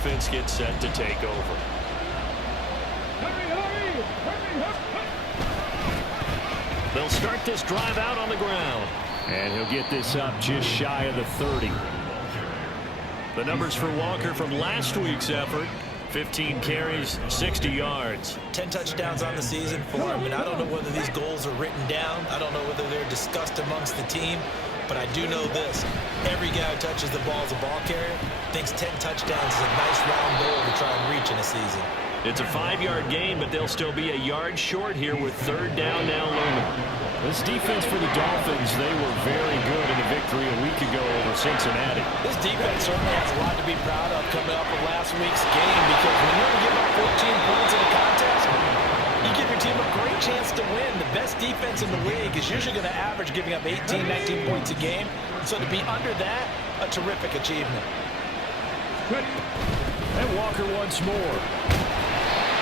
offense gets set to take over. They'll start this drive out on the ground. And he'll get this up just shy of the 30. The numbers for Walker from last week's effort: 15 carries, 60 yards. 10 touchdowns on the season for him, and I don't know whether these goals are written down. I don't know whether they're discussed amongst the team, but I do know this. Every guy who touches the ball as a ball carrier thinks 10 touchdowns is a nice round goal to try and reach in a season. It's a 5-yard gain, but they'll still be a yard short here with third down now looming. This defense for the Dolphins, they were very good in the victory a week ago over Cincinnati. This defense certainly has a lot to be proud of coming up with last week's game, because when you're going to give up 14 points in a contest, you give your team a great chance to win. The best defense in the league is usually going to average giving up 18, 19 points a game. So to be under that, a terrific achievement. And Walker once more.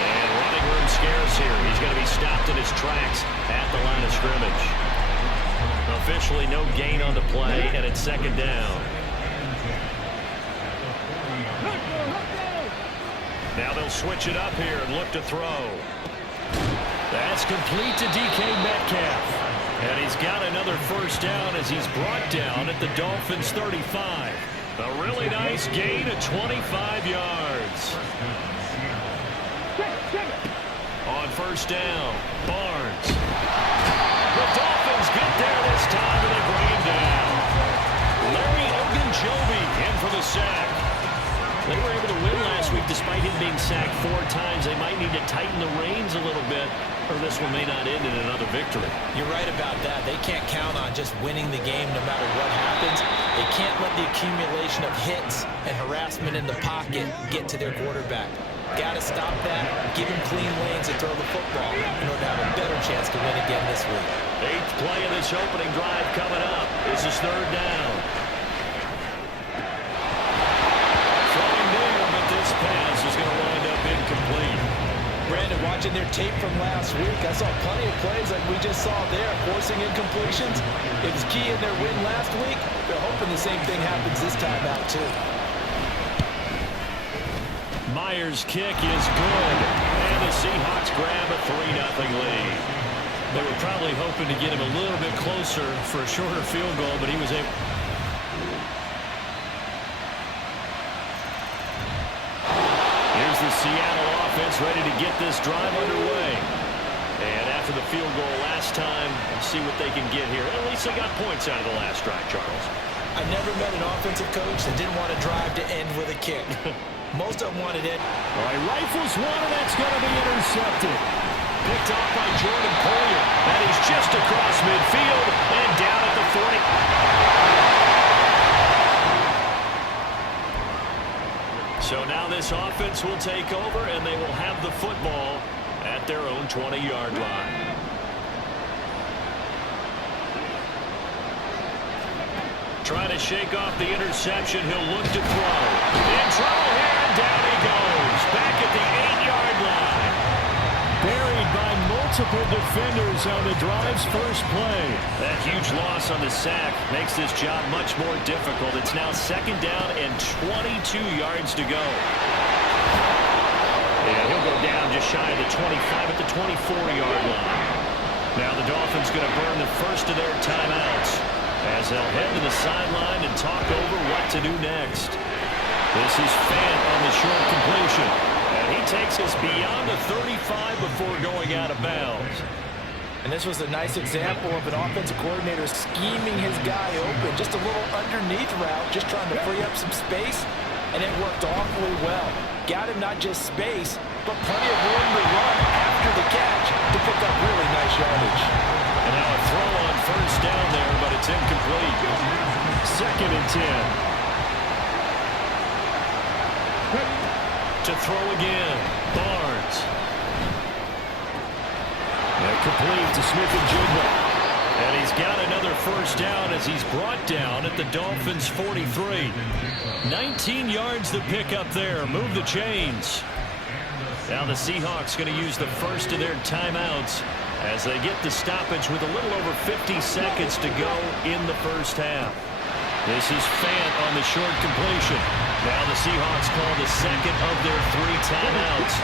And running room scarce here. He's going to be stopped in his tracks at the line of scrimmage. Officially no gain on the play, and it's second down. Now they'll switch it up here and look to throw. That's complete to DK Metcalf. And he's got another first down as he's brought down at the Dolphins' 35. A really nice gain of 25 yards. On first down, Barnes. The Dolphins get there this time, and they bring him down. Larry Ogunjobi in for the sack. They were able to win last week despite him being sacked 4 times. They might need to tighten the reins a little bit, or this one may not end in another victory. You're right about that. They can't count on just winning the game no matter what happens. They can't let the accumulation of hits and harassment in the pocket get to their quarterback. Got to stop that, give him clean lanes and throw the football in order to have a better chance to win again this week. 8th play of this opening drive coming up. This is third down. Throwing there, but this pass is going to wind up incomplete. Brandon, watching their tape from last week, I saw plenty of plays like we just saw there, forcing incompletions. It was key in their win last week. They're hoping the same thing happens this time out, too. Myers' kick is good, and the Seahawks grab a 3-0 lead. They were probably hoping to get him a little bit closer for a shorter field goal, but he was able. Here's the Seattle offense ready to get this drive underway. And after the field goal last time, see what they can get here. At least they got points out of the last drive, Charles. I never met an offensive coach that didn't want a drive to end with a kick. Most of them wanted it. All right, rifles one, and that's going to be intercepted. Picked off by Jordan Poyer. And he's just across midfield and down at the 40. So now this offense will take over, and they will have the football at their own 20-yard line. Trying to shake off the interception. He'll look to throw. In trouble here, and down he goes. Back at the 8-yard line. Buried by multiple defenders on the drive's first play. That huge loss on the sack makes this job much more difficult. It's now second down and 22 yards to go. And he'll go down just shy of the 25 at the 24-yard line. Now the Dolphins going to burn the first of their timeouts, as they'll head to the sideline and talk over what to do next. This is Fant on the short completion. And he takes us beyond the 35 before going out of bounds. And this was a nice example of an offensive coordinator scheming his guy open. Just a little underneath route, just trying to free up some space. And it worked awfully well. Got him not just space, but plenty of room to run after the catch to pick up really nice yardage. And now a throw on first down there, but it's incomplete. Second and 10. To throw again, Barnes. And complete to Smith-Njigba. And he's got another first down as he's brought down at the Dolphins' 43. 19 yards to pick up there. Move the chains. Now the Seahawks going to use the first of their timeouts as they get the stoppage with a little over 50 seconds to go in the first half. This is Fant on the short completion. Now the Seahawks call the second of their 3 timeouts.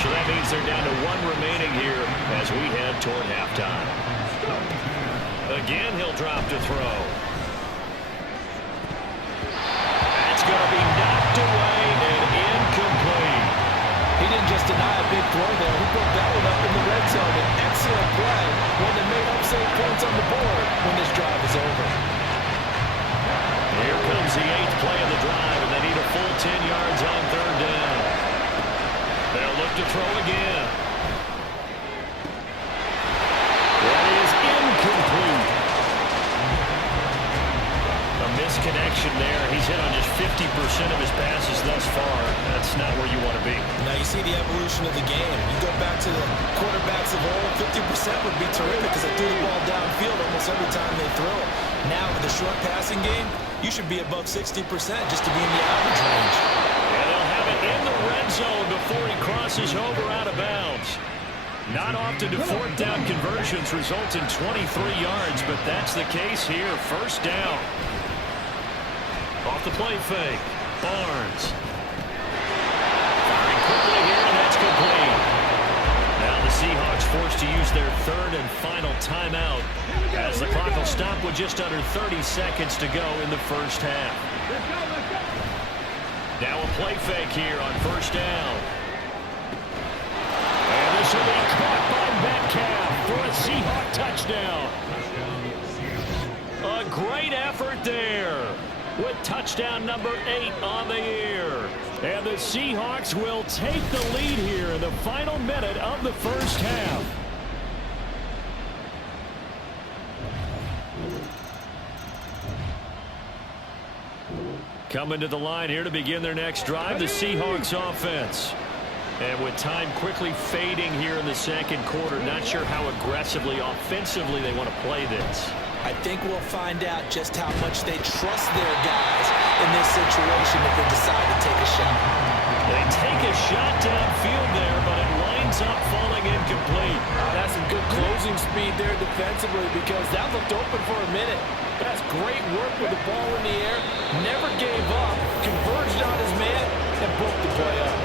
So that means they're down to 1 remaining here as we head toward halftime. Again, he'll drop to throw. That's going to be knocked away and incomplete. He didn't just deny a big throw there. He put that one up in the red zone. An excellent play. One that made up save points on the board when this drive is over. Here comes the 8th play of the drive, and they need a full 10 yards on 3rd down. They'll look to throw again. That is incomplete. A misconnection there. He's hit on just 50% of his passes thus far. That's not where you want to be. Now you see the evolution of the game. You go back to the quarterbacks of old, 50% would be terrific because they threw the ball downfield almost every time they throw it. Now with the short passing game, you should be above 60% just to be in the average range. And they'll have it in the red zone before he crosses over out of bounds. Not often do 4th down conversions result in 23 yards, but that's the case here. 1st down. Off the play fake. Barnes. Firing quickly here, and that's complete. Now the Seahawks forced to use their 3rd and final timeout as the clock will stop with just under 30 seconds to go in the 1st half. Now a play fake here on 1st down. And this will be caught by Metcalf for a Seahawk touchdown. A great effort there with touchdown number 8 on the year. And the Seahawks will take the lead here in the final minute of the 1st half. Coming to the line here to begin their next drive, the Seahawks offense. And with time quickly fading here in the 2nd quarter, not sure how aggressively, offensively they want to play this. I think we'll find out just how much they trust their guys in this situation if they decide to take a shot. They take a shot downfield there, but it winds up falling incomplete. That's some good closing speed there defensively because that looked open for a minute. But that's great work with the ball in the air. Never gave up, converged on his man, and broke the play up.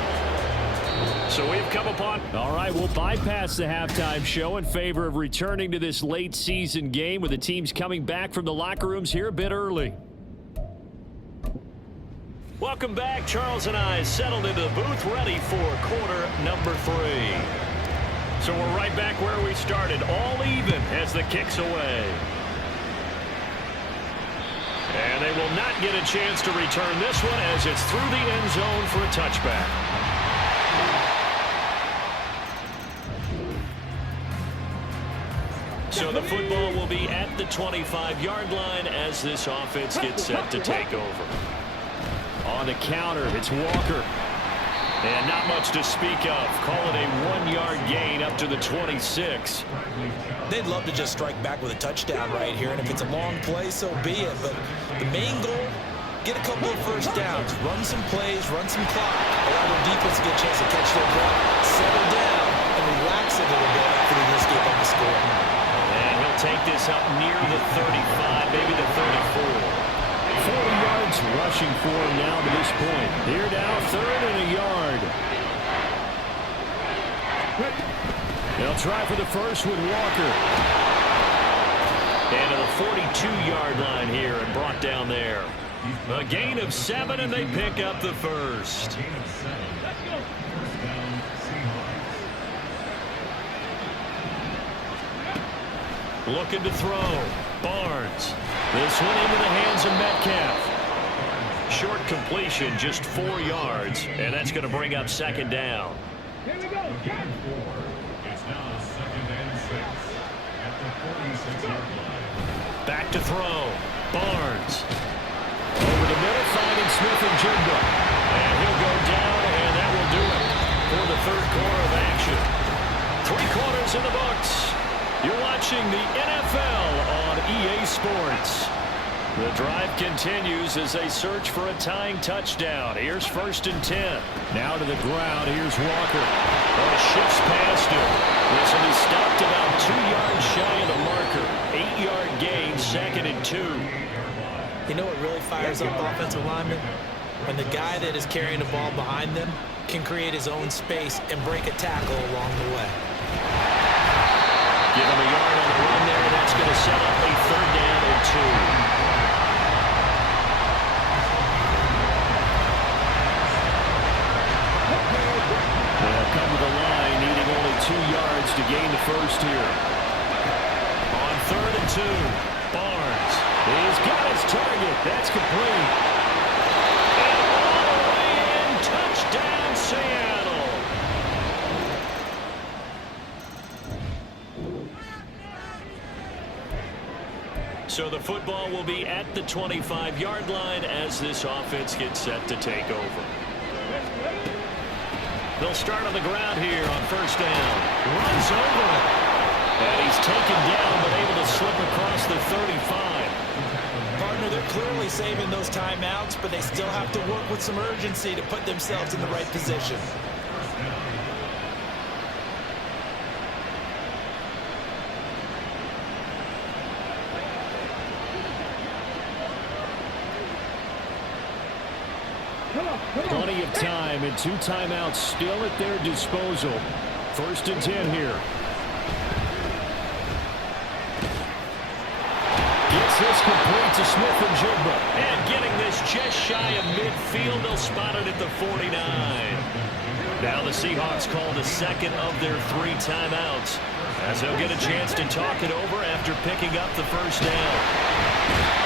So we've come upon... All right, we'll bypass the halftime show in favor of returning to this late season game with the teams coming back from the locker rooms here a bit early. Welcome back. Charles and I settled into the booth ready for quarter number 3. So we're right back where we started, all even as the kick's away. And they will not get a chance to return this one as it's through the end zone for a touchback. So the football will be at the 25-yard line as this offense gets set to take over. On the counter, it's Walker. And not much to speak of. Call it a 1-yard gain up to the 26. They'd love to just strike back with a touchdown right here, and if it's a long play, so be it. But the main goal, get a couple of 1st downs, run some plays, run some clock, allow their defense to get a chance to catch their breath, settle down, and relax a little bit after they just gave up a score. And he'll take this up near the 35, maybe the 34. 40 yards rushing for him now to this point. Here now, 3rd and a yard. They'll try for the first with Walker. And to the 42-yard line here and brought down there. A gain of 7, and they pick up the first. Looking to throw. Barnes. This one into the hands of Metcalf. Short completion, just 4 yards, and that's going to bring up 2nd down. Here we go. It's now 2nd and 6 at the 46-yard line. Back to throw. Barnes. Over the middle, finding Smith and Jigba. And he'll go down, and that will do it for the 3rd quarter of action. 3 quarters in the books. You're watching the NFL on EA Sports. The drive continues as they search for a tying touchdown. Here's 1st and 10. Now to the ground. Here's Walker. Oh, shifts past him. This will be stopped about 2 yards shy of the marker. 8-yard gain, 2nd and 2. You know what really fires up offensive linemen? when the guy that is carrying the ball behind them can create his own space and break a tackle along the way. Give him a yard on the run there. That's going to set up a 3rd down and 2. They'll come to the line, needing only 2 yards to gain the first here. On 3rd and 2, Barnes. He's got his target. That's complete. And all the way in. Touchdown, Seattle. So the football will be at the 25-yard line as this offense gets set to take over. They'll start on the ground here on 1st down. Runs over it. And he's taken down but able to slip across the 35. Partner, they're clearly saving those timeouts, but they still have to work with some urgency to put themselves in the right position. Plenty of time and 2 timeouts still at their disposal. 1st and 10 here. Gets this complete to Smith-Njigba. And getting this just shy of midfield. They'll spot it at the 49. Now the Seahawks call the 2nd of their 3 timeouts, as they'll get a chance to talk it over after picking up the 1st down.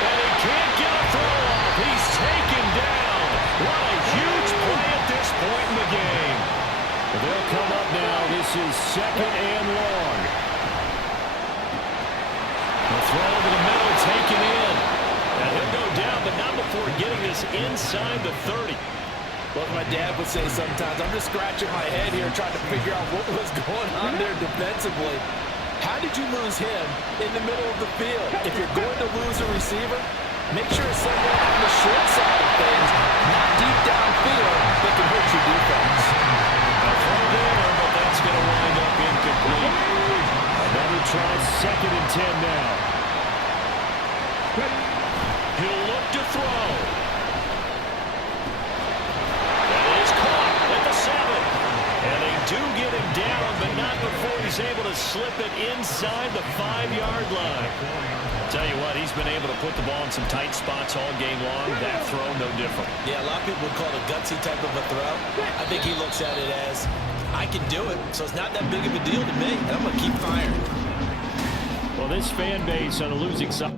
And he can't get a throw off. He's taken down. What a huge play at this point in the game. They'll come up now. This is 2nd and long. The throw over the middle, taken in. And he'll go down, but not before getting this inside the 30. What my dad would say sometimes, I'm just scratching my head here trying to figure out what was going on there defensively. How did you lose him in the middle of the field? If you're going to lose a receiver, make sure it's somewhere on the short side of things, not deep downfield that can hurt your defense. A throw there, but that's going to wind up incomplete. Another try, 2nd and 10 now. He'll look to throw. That is caught at the 7. And they do get him down, but not before he's able to slip it inside the 5-yard line. Tell you what, he's been able to put the ball in some tight spots all game long. That throw, no different. Yeah, a lot of people would call it a gutsy type of a throw. I think he looks at it as, I can do it, so it's not that big of a deal to me. I'm going to keep firing. Well, this fan base on the losing side.